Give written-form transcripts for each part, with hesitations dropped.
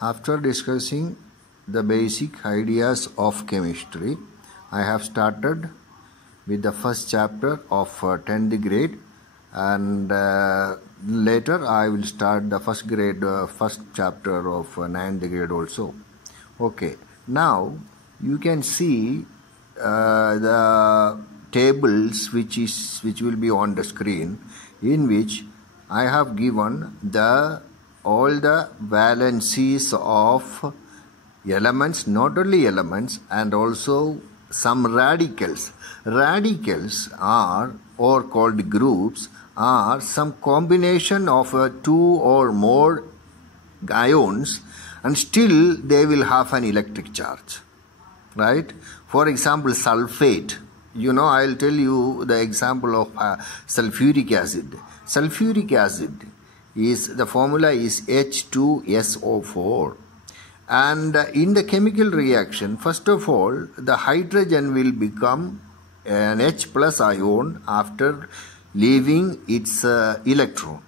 After discussing the basic ideas of chemistry, I have started with the first chapter of 10th grade, and later I will start the first chapter of 9th grade also. Okay, now you can see the tables which will be on the screen, in which I have given all the valencies of elements, not only elements, and also some radicals. Radicals are, or called groups, are some combination of two or more ions, and still they will have an electric charge, right? For example, sulfate. I'll tell you the example of sulfuric acid. Sulfuric acid the formula is H2SO4. And in the chemical reaction, first of all, the hydrogen will become an H plus ion after leaving its electron.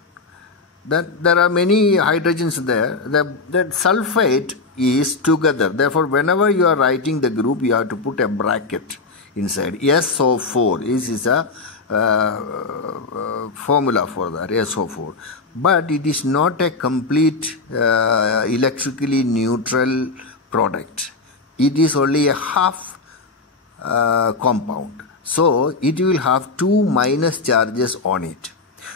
There are many hydrogens there. That sulfate is together. Therefore, whenever you are writing the group, you have to put a bracket inside. SO4 is a formula for that, SO4. But it is not a complete electrically neutral product. It is only a half compound. So it will have two minus charges on it.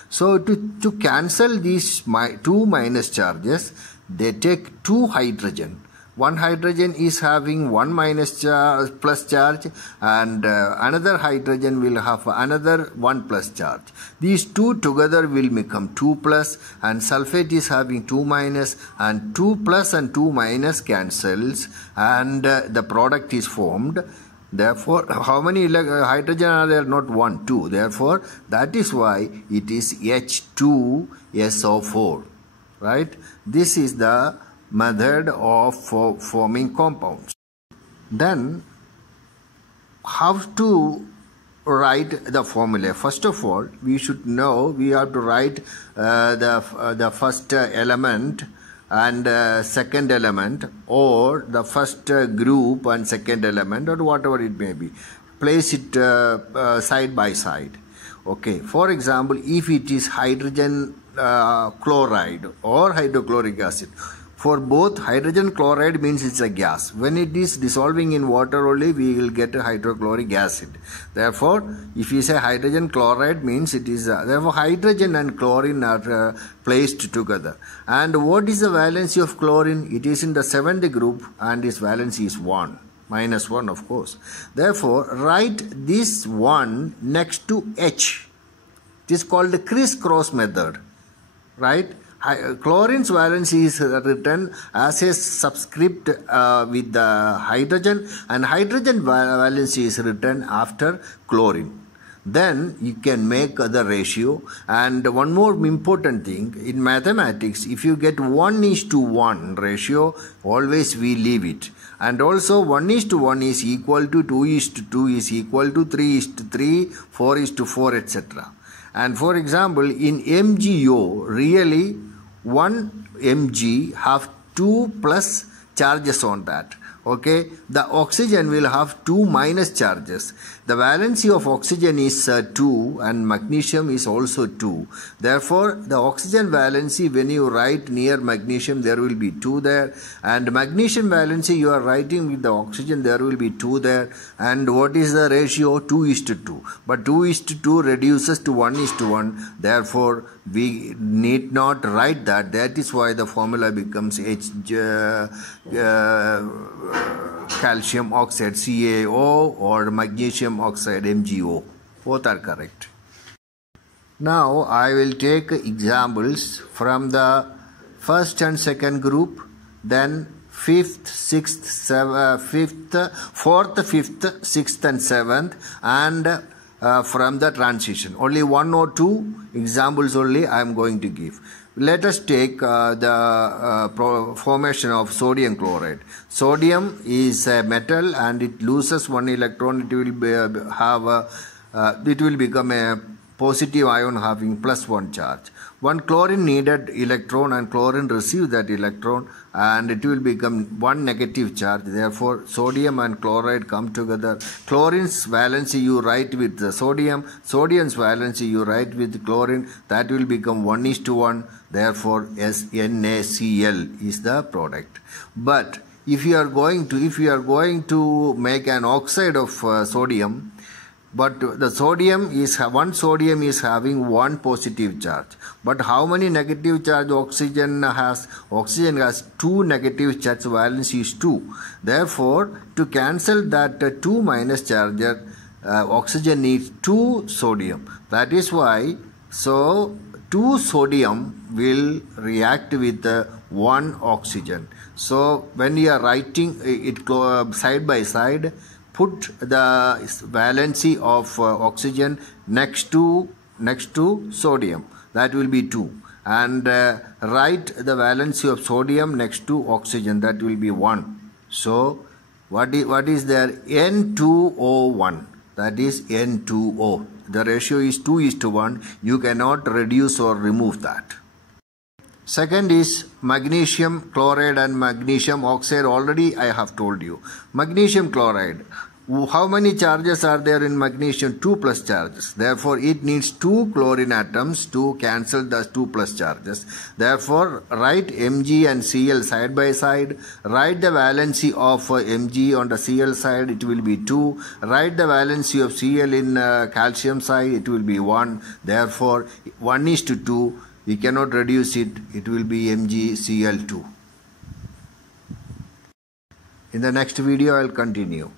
So to cancel these two minus charges, they take two hydrogen. One hydrogen is having one plus charge, and another hydrogen will have another one plus charge. These two together will become 2 plus, and sulfate is having 2 minus, and 2 plus and 2 minus cancels, and the product is formed. Therefore, how many hydrogen are there? Not 1, 2. Therefore, that is why it is H2SO4, right? This is the method of forming compounds. Then, how to write the formula? First of all, we should know we have to write the first element and second element, or the first group and second element, or whatever it may be. Place it side by side. Okay. For example, if it is hydrogen chloride or hydrochloric acid, for both, hydrogen chloride means it's a gas. When it is dissolving in water only, we will get a hydrochloric acid. Therefore, if you say hydrogen chloride, means it is, therefore hydrogen and chlorine are placed together. And what is the valency of chlorine? It is in the 7th group, and its valency is 1. Minus 1, of course. Therefore, write this 1 next to H. It is called the criss-cross method, right? Chlorine's valency is written as a subscript with the hydrogen, and hydrogen valency is written after chlorine. Then you can make the ratio. And one more important thing, in mathematics, if you get 1:1 ratio, always we leave it. And also 1:1 is equal to 2:2 is equal to 3:3, 4:4, etc. And for example, in MgO, really 1 Mg have 2 plus charges on that. Okay, the oxygen will have 2 minus charges. The valency of oxygen is 2, and magnesium is also 2. Therefore, the oxygen valency, when you write near magnesium, there will be 2 there. And magnesium valency, you are writing with the oxygen, there will be 2 there. And what is the ratio? 2:2. But 2:2 reduces to 1:1. Therefore, we need not write that. That is why the formula becomes calcium oxide CaO or magnesium oxide MgO. Both are correct. Now I will take examples from the first and second group, then fourth, fifth, sixth and seventh, and from the transition. Only 1 or 2 examples only I am going to give. Let us take the formation of sodium chloride. Sodium is a metal, and it loses one electron. It will become a positive ion having +1 charge. One chlorine needed electron and chlorine received that electron, and it will become one negative charge. Therefore, sodium and chloride come together. Chlorine's valency you write with the sodium, sodium's valency you write with chlorine, that will become 1:1. Therefore, NaCl is the product. But if you are going to make an oxide of sodium, but the sodium is having one positive charge. But how many negative charge oxygen has? Oxygen has 2 negative charge. Valence is 2. Therefore, to cancel that 2 minus charge, oxygen needs 2 sodium. That is why 2 sodium will react with 1 oxygen. So when you are writing it side by side, put the valency of oxygen next to sodium. That will be 2. And write the valency of sodium next to oxygen. That will be 1. So what is there? N2O1. That is N2O. The ratio is 2:1. You cannot reduce or remove that. Second is magnesium chloride and magnesium oxide. Already I have told you. Magnesium chloride. How many charges are there in magnesium? 2 plus charges. Therefore, it needs 2 chlorine atoms to cancel the 2 plus charges. Therefore, write Mg and Cl side by side. Write the valency of Mg on the Cl side. It will be 2. Write the valency of Cl in calcium side. It will be 1. Therefore, 1:2. We cannot reduce it. It will be MgCl2. In the next video, I will continue.